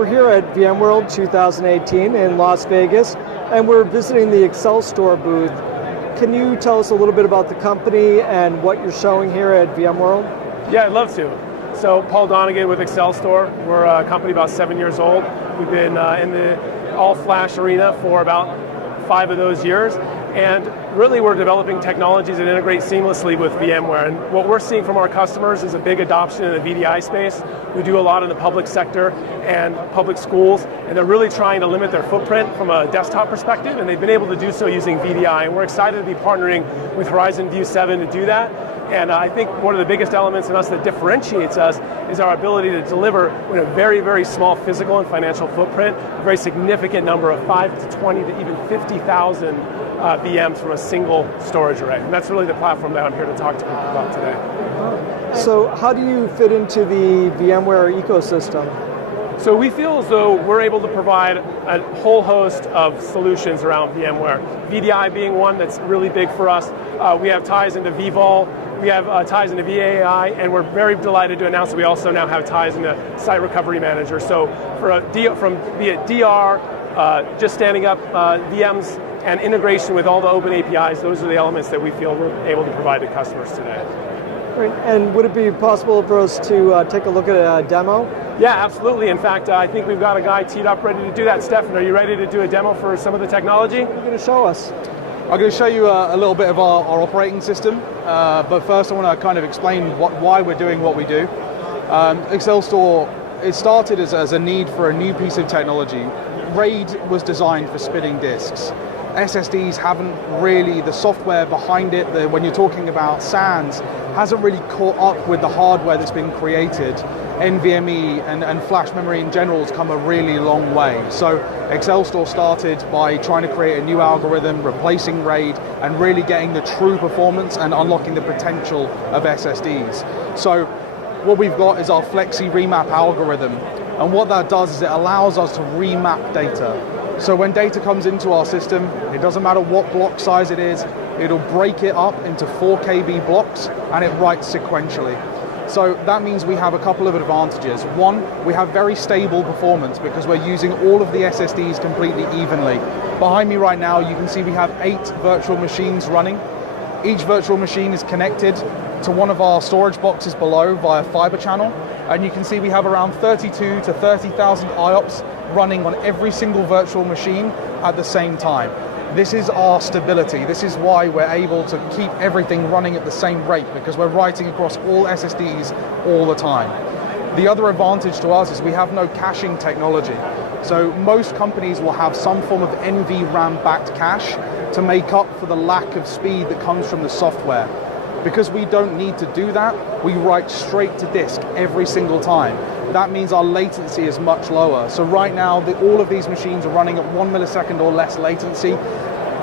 We're here at VMworld 2018 in Las Vegas, and we're visiting the AccelStor booth. Can you tell us a little bit about the company and what you're showing here at VMworld? Yeah, I'd love to. So Paul Donegan with AccelStor. We're a company about 7 years old. We've been in the all-flash arena for about 5 of those years. And really we're developing technologies that integrate seamlessly with VMware. And what we're seeing from our customers is a big adoption in the VDI space. We do a lot in the public sector and public schools, and they're really trying to limit their footprint from a desktop perspective, and they've been able to do so using VDI. And we're excited to be partnering with Horizon View 7 to do that. And I think one of the biggest elements in us that differentiates us is our ability to deliver in a very, very small physical and financial footprint, a very significant number of 5 to 20 to even 50,000 VMs from a single storage array. And that's really the platform that I'm here to talk to people about today. So how do you fit into the VMware ecosystem? So we feel as though we're able to provide a whole host of solutions around VMware. VDI being one that's really big for us. We have ties into VVols. We have ties into VAI, and we're very delighted to announce that we also now have ties into Site Recovery Manager. So for be it DR, just standing up VMs, and integration with all the open APIs, those are the elements that we feel we're able to provide to customers today. Great. And would it be possible for us to take a look at a demo? Yeah, absolutely. In fact, I think we've got a guy teed up ready to do that. Stefan, are you ready to do a demo for some of the technology? What are you going to show us? I'm going to show you a little bit of our operating system, but first I want to kind of explain why we're doing what we do. AccelStor, it started as a need for a new piece of technology. RAID was designed for spinning disks. SSDs haven't really, the software behind it, when you're talking about SANs, hasn't really caught up with the hardware that's been created. NVMe and flash memory in general has come a really long way. So AccelStor started by trying to create a new algorithm, replacing RAID, and really getting the true performance and unlocking the potential of SSDs. So what we've got is our Flexi Remap algorithm. And what that does is it allows us to remap data. So when data comes into our system, it doesn't matter what block size it is, it'll break it up into 4 KB blocks and it writes sequentially. So that means we have a couple of advantages. One, we have very stable performance because we're using all of the SSDs completely evenly. Behind me right now, you can see we have 8 virtual machines running. Each virtual machine is connected to one of our storage boxes below via fiber channel. And you can see we have around 32 to 30,000 IOPS running on every single virtual machine at the same time. This is our stability. This is why we're able to keep everything running at the same rate, because we're writing across all SSDs all the time. The other advantage to us is we have no caching technology. So most companies will have some form of NVRAM-backed cache to make up for the lack of speed that comes from the software. Because we don't need to do that, we write straight to disk every single time. That means our latency is much lower. So right now, all of these machines are running at 1 millisecond or less latency,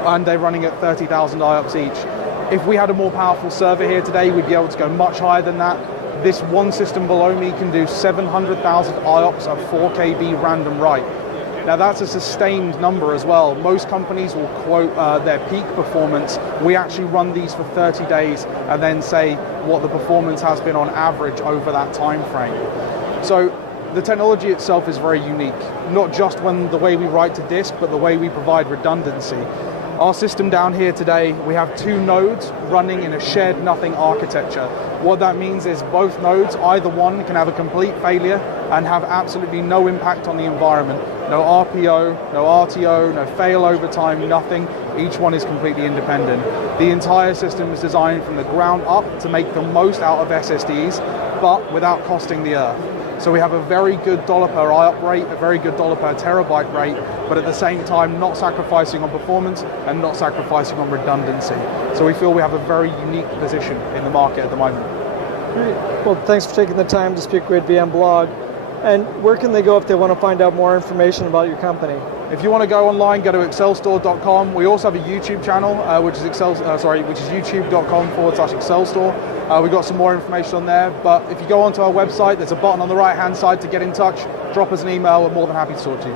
and they're running at 30,000 IOPS each. If we had a more powerful server here today, we'd be able to go much higher than that. This one system below me can do 700,000 IOPS at 4 KB random write. Now that's a sustained number as well. Most companies will quote their peak performance. We actually run these for 30 days and then say what the performance has been on average over that time frame. So the technology itself is very unique, not just the way we write to disk, but the way we provide redundancy. Our system down here today, we have 2 nodes running in a shared nothing architecture. What that means is both nodes, either one can have a complete failure and have absolutely no impact on the environment. No RPO, no RTO, no failover time, nothing. Each one is completely independent. The entire system is designed from the ground up to make the most out of SSDs, but without costing the earth. So we have a very good dollar per IOP rate, a very good dollar per terabyte rate, but at the same time not sacrificing on performance and not sacrificing on redundancy. So we feel we have a very unique position in the market at the moment. Great. Well, thanks for taking the time to speak with VM Blog. And where can they go if they want to find out more information about your company? If you want to go online, go to AccelStor.com. We also have a YouTube channel, which is youtube.com/AccelStor. We've got some more information on there, but if you go onto our website, there's a button on the right-hand side to get in touch. Drop us an email, we're more than happy to talk to you.